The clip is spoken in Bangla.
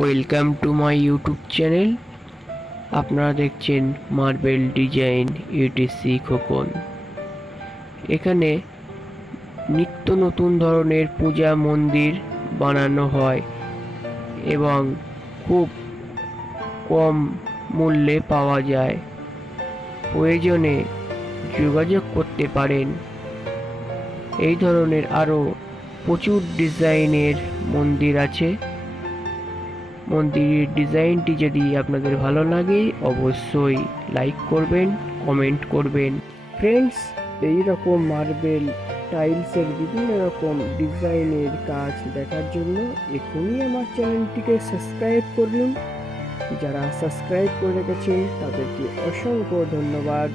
Welcome to my YouTube channel. আপনারা দেখছেন মার্বেল ডিজাইন ইউটিসি খোকন। এখানে নিত্য নতুন ধরনের পূজা মন্দির বানানো হয় এবং খুব কম মূল্যে পাওয়া যায়। প্রয়োজনে যোগাযোগ করতে পারেন। এই ধরনের আরও প্রচুর ডিজাইনের মন্দির আছে। মন্দিরের ডিজাইনটি যদি আপনাদের ভালো লাগে অবশ্যই লাইক করবেন, কমেন্ট করবেন। ফ্রেন্ডস, এই রকম মার্বেল টাইলসের বিভিন্ন রকম ডিজাইনের কাজ দেখার জন্য এখনই আমার চ্যানেলটিকে সাবস্ক্রাইব করুন। যারা সাবস্ক্রাইব করে রেখেছেন তাদেরকে অসংখ্য ধন্যবাদ।